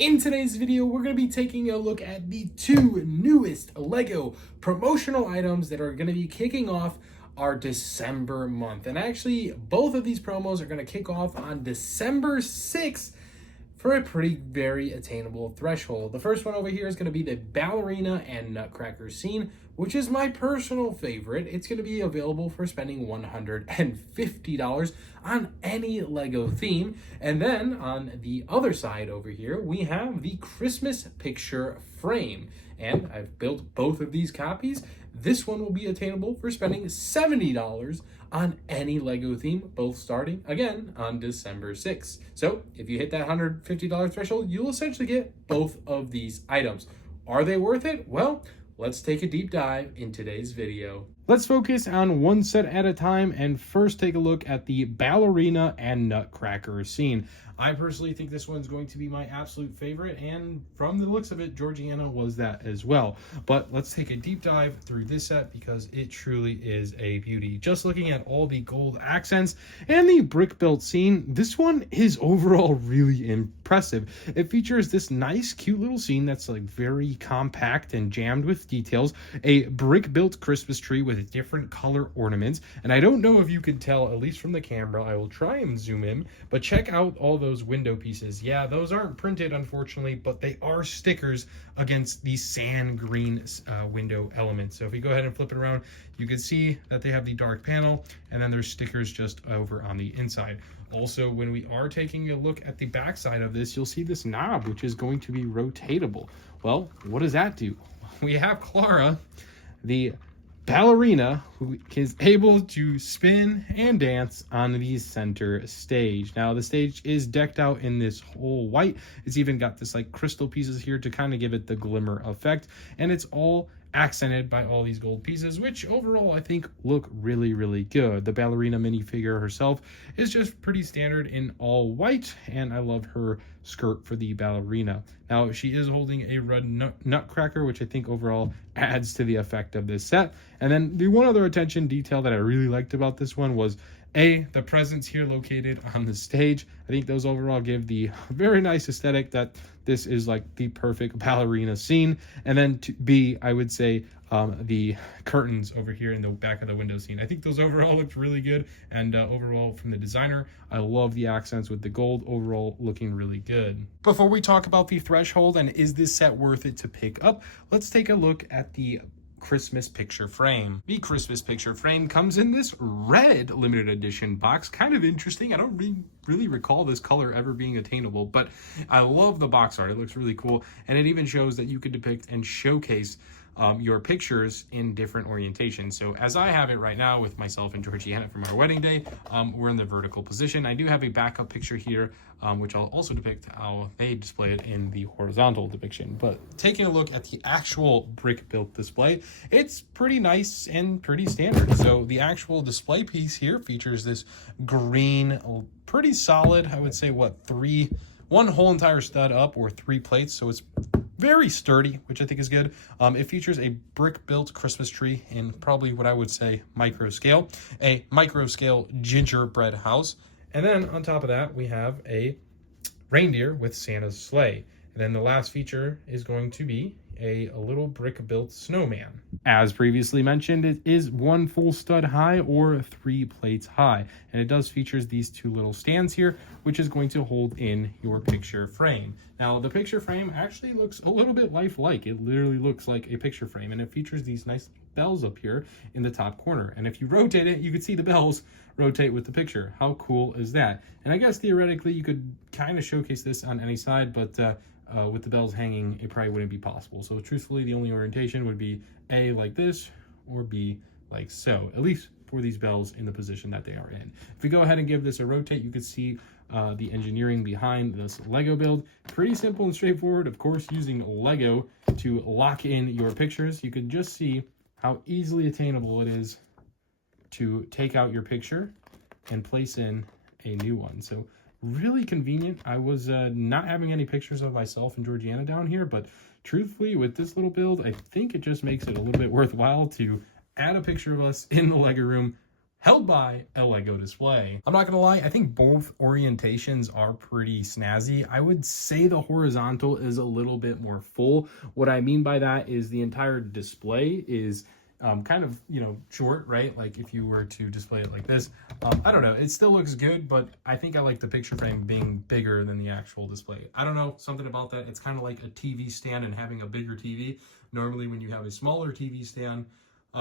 In today's video, we're going to be taking a look at the two newest LEGO promotional items that are going to be kicking off our December month. And actually, both of these promos are going to kick off on December 6th for a very attainable threshold. The first one over here is going to be the Ballerina and Nutcracker scene, which is my personal favorite. It's going to be available for spending $150 on any LEGO theme. And then on the other side over here, we have the Christmas picture frame. And I've built both of these copies. This one will be attainable for spending $70 on any LEGO theme, both starting again on December 6th. So if you hit that $150 threshold, you'll essentially get both of these items. Are they worth it? Well, let's take a deep dive in today's video. Let's focus on one set at a time and first take a look at the Ballerina and Nutcracker scene. I personally think this one's going to be my absolute favorite, and from the looks of it, Georgiana was that as well. But let's take a deep dive through this set because it truly is a beauty. Just looking at all the gold accents and the brick built scene, this one is overall really impressive. It features this nice, cute little scene that's like very compact and jammed with details, a brick built Christmas tree with different color ornaments, and I don't know if you could tell, at least from the camera. I will try and zoom in, but check out all those window pieces. Yeah, those aren't printed, unfortunately, but they are stickers against the sand green window elements. So if we go ahead and flip it around, you can see that they have the dark panel, and then there's stickers just over on the inside. Also, when we are taking a look at the back side of this, you'll see this knob, which is going to be rotatable. Well, what does that do? We have Clara, the ballerina, who is able to spin and dance on the center stage. Now, the stage is decked out in this whole white. It's even got this like crystal pieces here to kind of give it the glimmer effect, and it's all accented by all these gold pieces, which overall I think look really, really good. The ballerina minifigure herself is just pretty standard in all white, and I love her skirt for the ballerina. Now, she is holding a red nutcracker, which I think overall adds to the effect of this set. And then the one other attention detail that I really liked about this one was the presents here located on the stage. I think those overall give the very nice aesthetic that this is like the perfect ballerina scene. And then B, I would say the curtains over here in the back of the window scene. I think those overall looked really good. And overall from the designer, I love the accents with the gold, overall looking really good. Before we talk about the threshold and is this set worth it to pick up, let's take a look at the Christmas picture frame. The Christmas picture frame comes in this red limited edition box. Kind of interesting. I don't really recall this color ever being attainable, but I love the box art. It looks really cool, and it even shows that you could depict and showcase your pictures in different orientations. So as I have it right now with myself and Georgiana from our wedding day, we're in the vertical position. I do have a backup picture here, which I'll also depict how they display it in the horizontal depiction. But taking a look at the actual brick built display, it's pretty nice and pretty standard. So the actual display piece here features this green, pretty solid, I would say, one whole entire stud up, or 3 plates. So it's very sturdy, which I think is good. It features a brick-built Christmas tree in probably what I would say micro scale, a micro scale gingerbread house, and then on top of that we have a reindeer with Santa's sleigh. And then the last feature is going to be a little brick-built snowman. As previously mentioned, it is 1 full stud high or 3 plates high, and it does features these 2 little stands here, which is going to hold in your picture frame. Now, the picture frame actually looks a little bit lifelike. It literally looks like a picture frame, and it features these nice bells up here in the top corner. And if you rotate it, you can see the bells rotate with the picture. How cool is that? And I guess theoretically you could kind of showcase this on any side, but with the bells hanging, it probably wouldn't be possible. So truthfully, the only orientation would be A, like this, or B, like so, at least for these bells in the position that they are in. If we go ahead and give this a rotate, you can see the engineering behind this Lego build. Pretty simple and straightforward. Of course, using Lego to lock in your pictures, you can just see how easily attainable it is to take out your picture and place in a new one. So really convenient. I was not having any pictures of myself and Georgiana down here, but truthfully, with this little build, I think it just makes it a little bit worthwhile to add a picture of us in the Lego room held by a Lego display. I'm not gonna lie, I think both orientations are pretty snazzy. I would say the horizontal is a little bit more full. What I mean by that is the entire display is kind of, short, right? Like if you were to display it like this, I don't know, it still looks good, but I think I like the picture frame being bigger than the actual display. I don't know, something about that. It's kind of like a TV stand and having a bigger TV. Normally when you have a smaller TV stand, a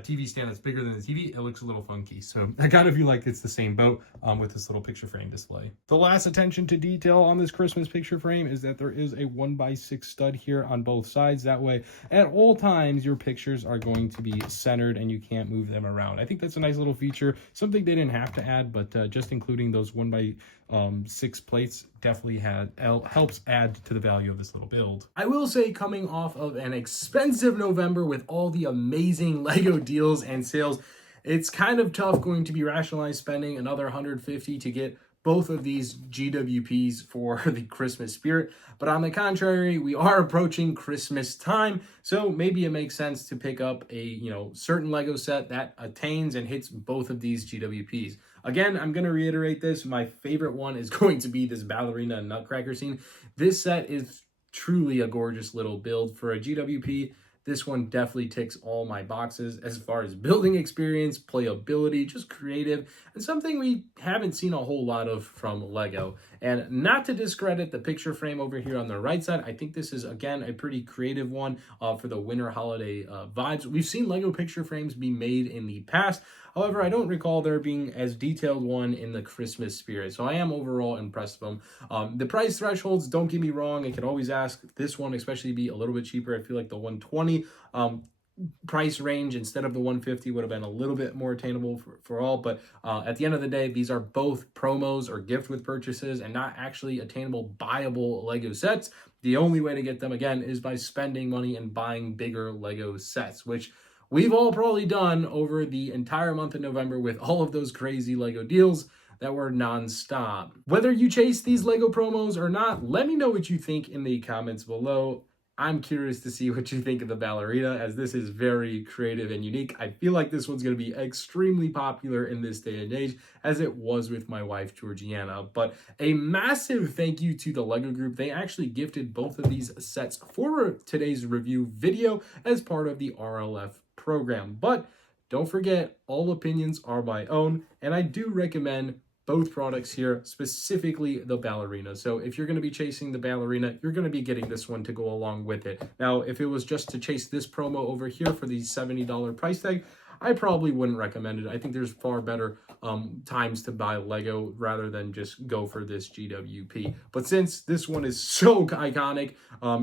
TV stand that's bigger than the TV, it looks a little funky. So I kind of feel like it's the same boat with this little picture frame display. The last attention to detail on this Christmas picture frame is that there is a 1x6 stud here on both sides. That way, at all times, your pictures are going to be centered and you can't move them around. I think that's a nice little feature, something they didn't have to add, but just including those 1x6 plates definitely helps add to the value of this little build. I will say, coming off of an expensive November with all the amazing Lego deals and sales, it's kind of tough going to be rationalized spending another $150 to get both of these GWPs for the Christmas spirit. But on the contrary, we are approaching Christmas time, so maybe it makes sense to pick up a certain Lego set that attains and hits both of these GWPs. Again, I'm going to reiterate this. My favorite one is going to be this Ballerina and Nutcracker scene. This set is truly a gorgeous little build for a GWP. This one definitely ticks all my boxes as far as building experience, playability, just creative, and something we haven't seen a whole lot of from Lego. And not to discredit the picture frame over here on the right side, I think this is, again, a pretty creative one for the winter holiday vibes. We've seen Lego picture frames be made in the past. However, I don't recall there being as detailed one in the Christmas spirit. So I am overall impressed with them. The price thresholds, don't get me wrong, I could always ask this one especially be a little bit cheaper. I feel like the 120 price range instead of the 150 would have been a little bit more attainable for all. But at the end of the day, these are both promos or gift with purchases and not actually attainable, buyable Lego sets. The only way to get them, again, is by spending money and buying bigger Lego sets, which we've all probably done over the entire month of November with all of those crazy Lego deals that were nonstop. Whether you chase these Lego promos or not, let me know what you think in the comments below. I'm curious to see what you think of the Ballerina, as this is very creative and unique. I feel like this one's going to be extremely popular in this day and age, as it was with my wife, Georgiana. But a massive thank you to the Lego group. They actually gifted both of these sets for today's review video as part of the RLF program. But don't forget, all opinions are my own, and I do recommend both products here, specifically the Ballerina. So if you're going to be chasing the Ballerina, you're going to be getting this one to go along with it. Now, if it was just to chase this promo over here for the $70 price tag, I probably wouldn't recommend it. I think there's far better times to buy Lego rather than just go for this GWP. But since this one is so iconic,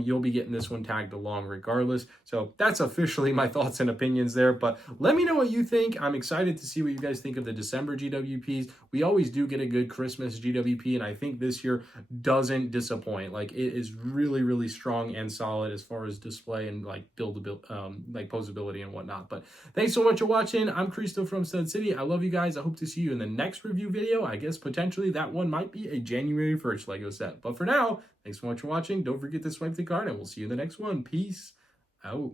you'll be getting this one tagged along regardless. So that's officially my thoughts and opinions there. But let me know what you think. I'm excited to see what you guys think of the December GWPs. We always do get a good Christmas GWP, and I think this year doesn't disappoint. Like, it is really, really strong and solid as far as display and like like posability and whatnot. But thanks so much for watching. I'm Cristo from Stud City. I love you guys. I hope to see you in the next review video. I guess potentially that one might be a January 1st Lego set. But for now, thanks so much for watching. Don't forget to swipe the card, and we'll see you in the next one. Peace out.